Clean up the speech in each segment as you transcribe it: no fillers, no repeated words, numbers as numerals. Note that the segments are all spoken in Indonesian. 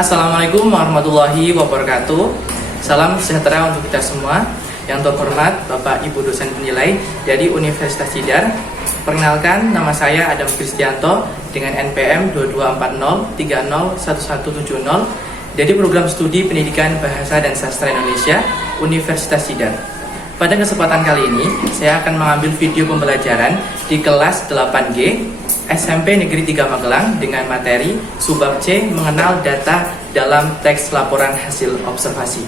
Assalamualaikum warahmatullahi wabarakatuh. Salam sejahtera untuk kita semua. Yang terhormat Bapak Ibu dosen penilai dari Universitas Tidar. Perkenalkan, nama saya Adam Kristianto dengan NPM 2240301170 dari program studi Pendidikan Bahasa dan Sastra Indonesia Universitas Tidar. Pada kesempatan kali ini, saya akan mengambil video pembelajaran di kelas 8G SMP Negeri 3 Magelang dengan materi Subbab C mengenal data dalam teks laporan hasil observasi.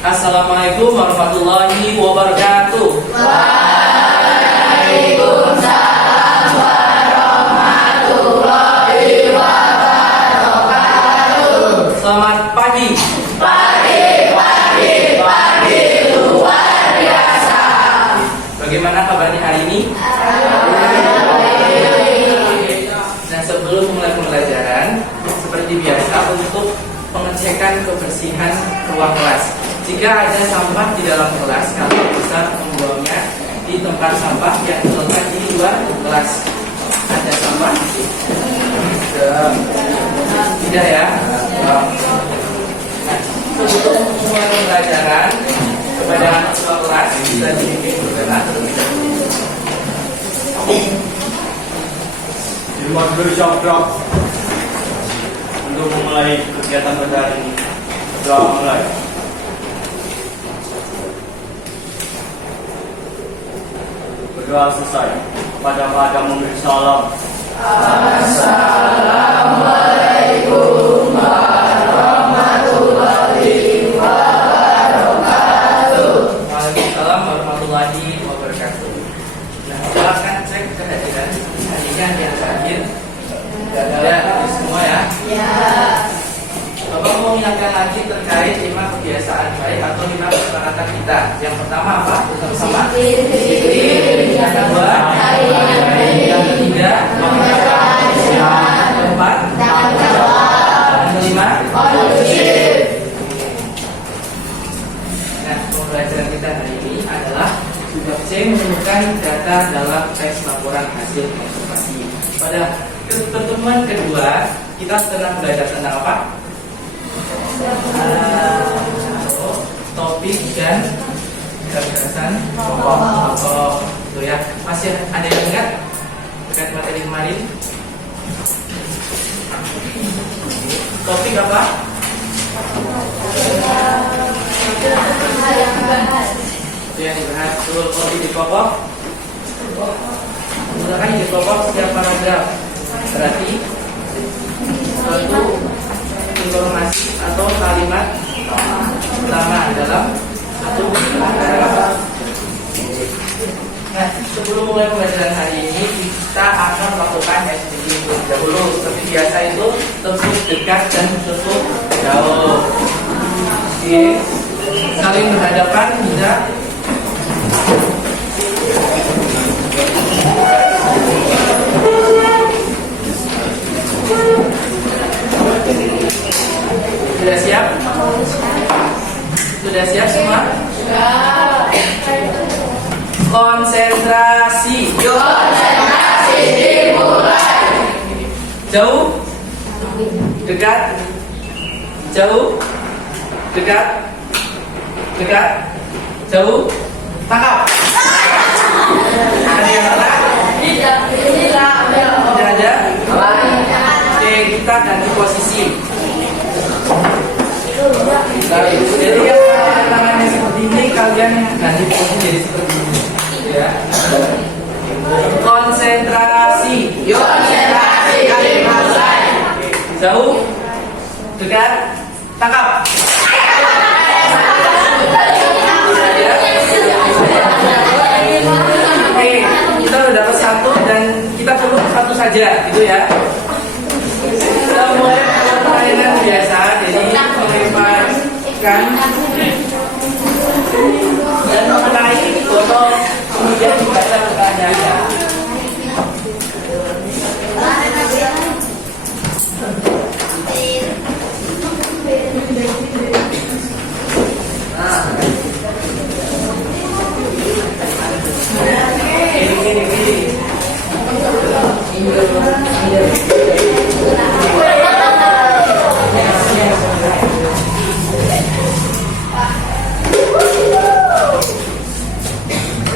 Assalamualaikum warahmatullahi wabarakatuh. Waalaikumsalam warahmatullahi wabarakatuh. Selamat pagi. Pagi luar biasa. Bagaimana kabarnya hari ini? Nah, sebelum mulai pembelajaran, seperti biasa untuk pengecekan kebersihan ruang kelas. Jika ada sampah di dalam kelas, kalian bisa membuangnya di tempat sampah yang terletak di luar kelas. Ada sampah? Tidak ya? Nah, sebelum mulai pembelajaran, kepada anak kelas bisa dibimbing berkenan. Terima bersyukur untuk memulai kegiatan pada hari ini. Doa mulai. Berdoa selesai. Pada memberi salam. Assalamualaikum warahmatullahi wabarakatuh. Waalaikumsalam warahmatullahi wabarakatuh. Nah, silakan cek kehadiran hari ini yang terakhir. Ada di semua ya. Ya. Bapak mau mengingatkan lagi terkait 5 kebiasaan baik atau 5 kesepakatan kita. Yang pertama apa? Bersama-sama. Disiplin. Yang kedua, yang ketiga, yang keempat, yang kelima, Kondusif. Nah, pembelajaran kita hari ini adalah Subbab C menemukan data dalam teks laporan hasil observasi. Pada pertemuan kedua, kita sedang belajar tentang apa? Topik dan gagasan pokok. Itu ya. Masih ada yang ingat terkait materi kemarin? Topik apa? Itu yang dibahas. Topik di pokok. Menggunakan di pokok setiap paragraf. Berarti suatu informasi atau kalimat utama dalam satu paragraf. Nah, sebelum mulai pembelajaran hari ini, kita akan melakukan SPG dahulu. Seperti biasa itu tepuk dekat dan tepuk jauh. Oke, saling berhadapan bisa. Sudah siap? Sudah siap semua? Konsentrasi. Konsentrasi dimulai. Jauh, dekat, jauh, dekat, dekat, jauh, tangkap. Ada yang salah? Tidak Tidak ada? Oke, kita ganti posisi. Jadi yang tangannya seperti ini, kalian ganti posisi jadi seperti ini. Ya. Konsentrasi. Konsentrasi dimulai. Jauh, dekat, tangkap. Oke, kita udah dapat satu dan kita perlu satu saja, gitu ya. Kita mulai permainan biasa, jadi melemparkan dan mengenai botol, kemudian dibaca pertanyaannya.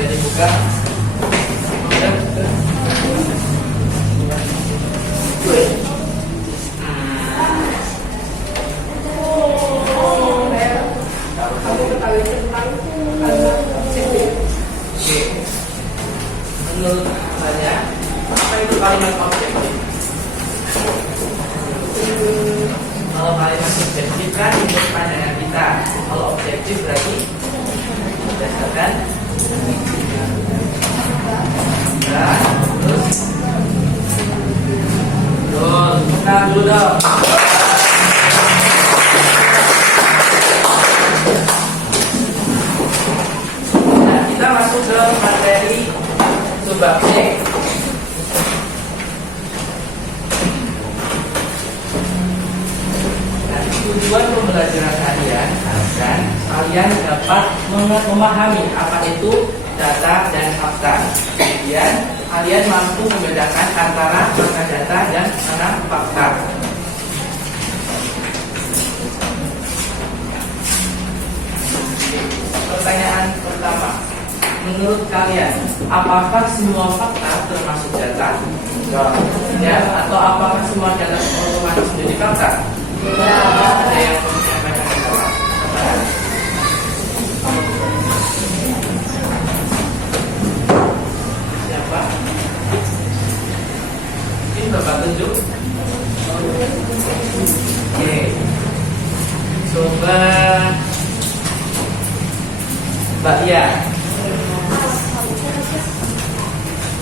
dibuka. Menurut saya, apa itu kalimat objektif? Kalau kalimat subjektif kan menurut pandangan kita. Kalau objektif berarti berdasarkan nah, terus buka dulu dong. Nah, kita masuk ke materi subbab C. Tujuan pembelajaran kalian agar kalian dapat memahami apa itu data dan fakta. Kemudian kalian mampu membedakan antara mana data dan mana fakta. Pertanyaan pertama, menurut kalian apakah semua fakta termasuk data? Ya, atau apakah semua data otomatis menjadi fakta? Ada yang menyampaikan jawab. Siapa? Ini Bapak tunjuk. Oke. Coba Mbak Lia.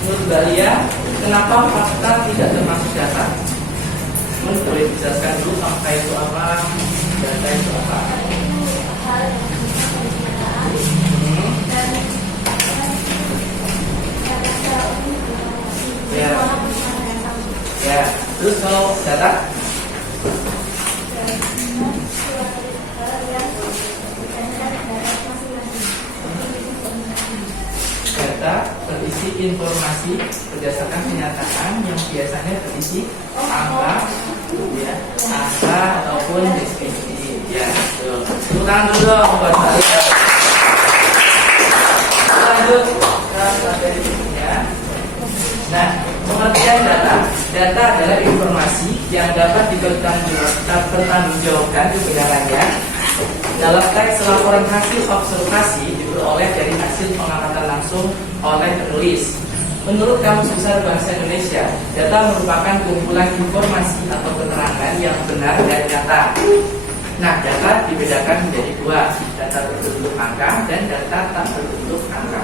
Menurut Mbak Lia, kenapa fakta tidak termasuk data? Boleh dijelaskan dulu fakta itu apa, data itu apa? Ya. Terus kalau data? Data berisi informasi berdasarkan kenyataan yang biasanya berisi angka, ya, angka ataupun deskripsi. Ya, tepuk tangan dulu dong buat saya. Lanjut ke materi berikutnya. Nah, pengertian data. Data adalah informasi yang dapat dipertanggungjawabkan kebenarannya dalam teks laporan hasil observasi diperoleh dari hasil pengamatan langsung oleh penulis. Menurut Kamus Besar Bahasa Indonesia, data merupakan kumpulan informasi atau keterangan yang benar dan nyata. Nah, data dibedakan menjadi dua, data berbentuk angka dan data tak berbentuk angka.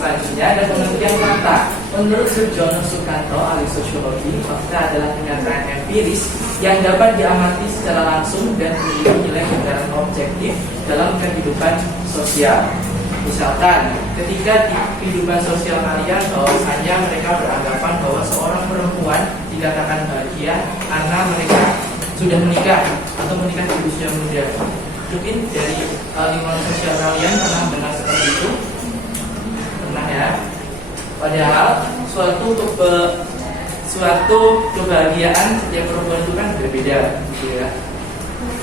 Selanjutnya ada pengertian fakta. Menurut Surjono Sukanto, ahli sosiologi, fakta adalah kenyataan empiris yang dapat diamati secara langsung dan memiliki nilai gambaran objektif dalam kehidupan sosial. Misalkan, ketika di kehidupan sosial kalian, bahwasanya mereka beranggapan bahwa seorang perempuan dikatakan bahagia karena mereka sudah menikah atau menikah di usia muda. Mungkin dari lingkungan sosial kalian pernah dengar seperti itu? Pernah ya? Padahal suatu kebahagiaan setiap perempuan itu kan berbeda, gitu ya.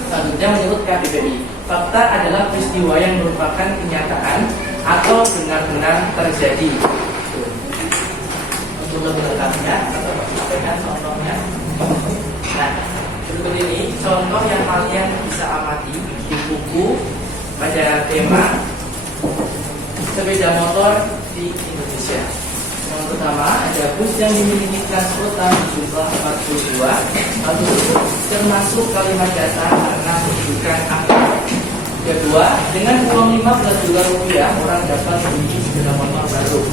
Selanjutnya menurut KBBI, fakta adalah peristiwa yang merupakan kenyataan atau benar-benar terjadi. Untuk lebih lengkapnya, atau sampaikan contohnya. Nah, berikut ini contoh yang kalian bisa amati di buku pada tema sepeda motor di Indonesia. Yang pertama, ada bus yang dimiliki transportan jumlah 42. Hal tersebut termasuk kalimat data karena menunjukkan angka. Kedua, dengan uang 15 juta rupiah orang dapat membeli sepeda motor baru.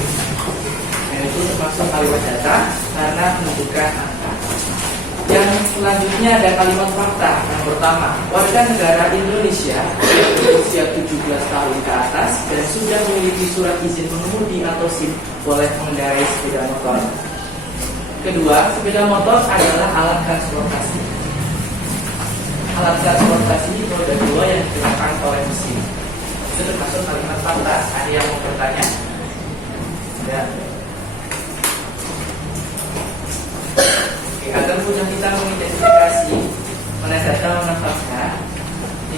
Dan itu termasuk kalimat data karena menunjukkan angka. Yang selanjutnya ada kalimat fakta. Yang pertama, warga negara Indonesia berusia 17 tahun ke atas dan sudah memiliki surat izin mengemudi atau SIM boleh mengendarai sepeda motor. Kedua, sepeda motor adalah alat transportasi. Alat transportasi roda dua yang digunakan oleh mesin. Itu termasuk kalimat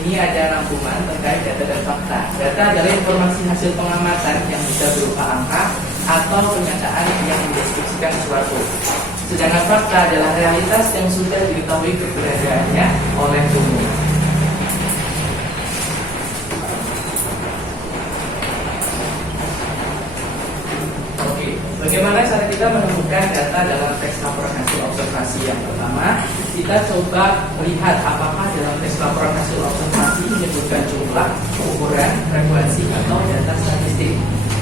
ini ada rangkuman terkait data dan fakta. Data adalah informasi hasil pengamatan yang bisa berupa angka atau pernyataan yang mendeskripsikan suatu. Sedangkan fakta adalah realitas yang sudah diketahui keberadaannya oleh umum. Oke, bagaimana cara kita menemukan data dalam teks laporan hasil observasi? Yang pertama, kita coba melihat apakah dalam teks laporan hasil observasi menyebutkan jumlah, ukuran, frekuensi, atau data statistik.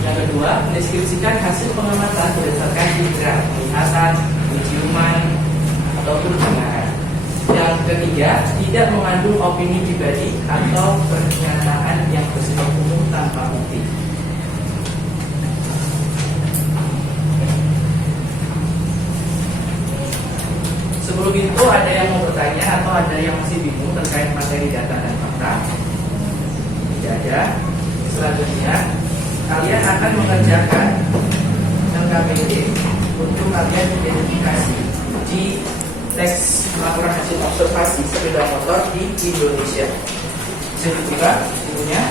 Yang kedua, mendeskripsikan hasil pengamatan berdasarkan indera, penglihatan, penciuman, ataupun pendengaran. Yang ketiga, tidak mengandung opini pribadi atau pernyataan yang bersifat umum tanpa bukti. Sebelum itu ada yang mau bertanya atau ada yang masih bingung terkait materi data dan fakta? Tidak ada. Selanjutnya, kalian akan mengerjakan LKPD untuk kalian identifikasi di teks laporan hasil observasi sepeda motor di Indonesia. Bisa dibuka bukunya.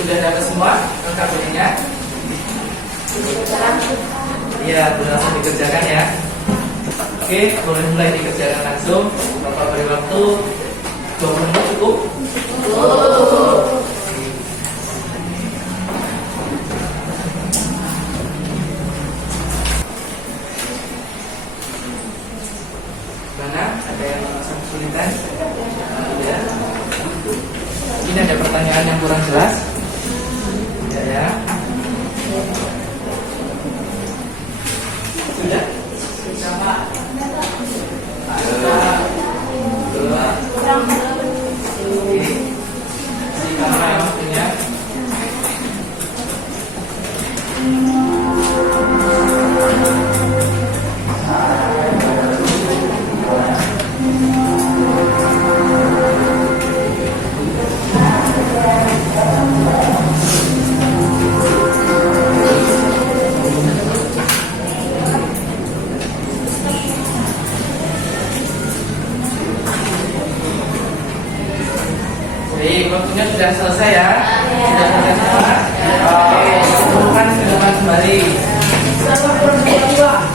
Sudah dapat semua LKPD-nya? Iya, boleh langsung dikerjakan ya. Oke, boleh mulai dikerjakan langsung. Bapak beri waktu 20 menit cukup? Mana? Ada yang merasa kesulitan? Ya. Ini ada pertanyaan yang kurang jelas? Ya. Sudah? Sama. Dua. Oke. Si kamera yang punya. Baik, waktunya sudah selesai ya. Sudah selesai semua. Oke, kumpulkan kehidupan kembali.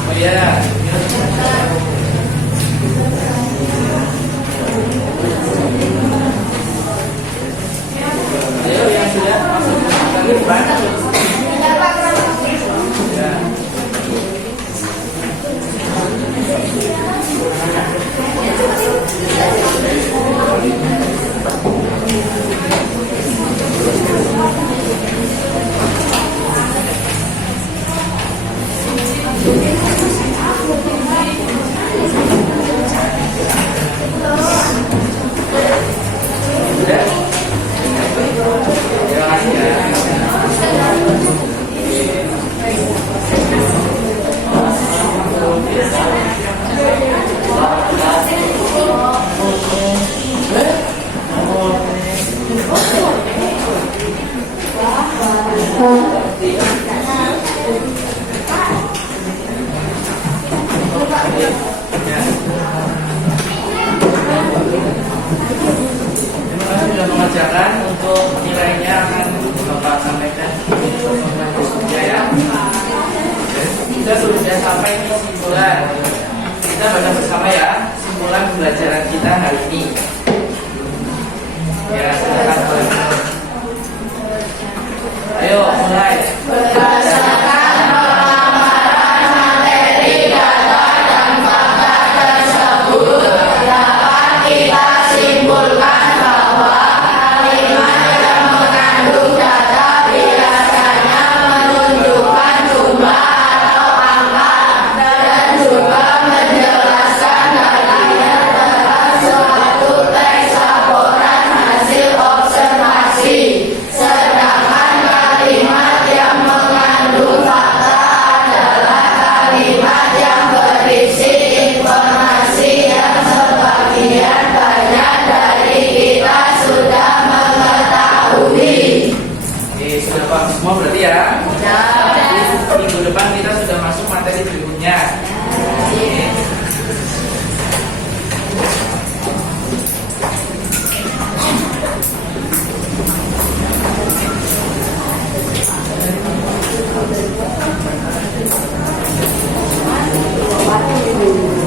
Oh iya. Ayo yang sudah masuk ke depan. Ya. Aku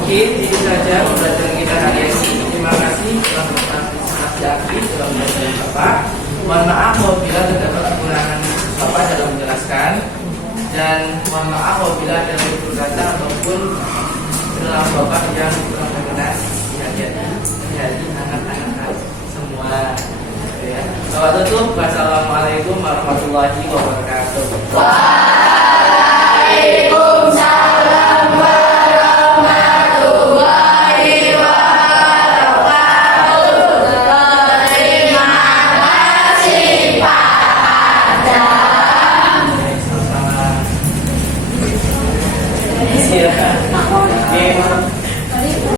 Oke, itu saja pembelajaran kita hari ini. Terima kasih telah berpartisipasi aktif dalam pembelajaran Bapak. Mohon maaf apabila terdapat kekurangan Bapak dalam menjelaskan, dan mohon maaf apabila ada tutur kata ataupun dalam Bapak yang kurang berkenan di hati anak-anak semua. Ya. Bapak tutup. Wassalamualaikum warahmatullahi wabarakatuh. Waalaikumsalam warahmatullahi wabarakatuh. Terima kasih Pak Adam. Sama-sama.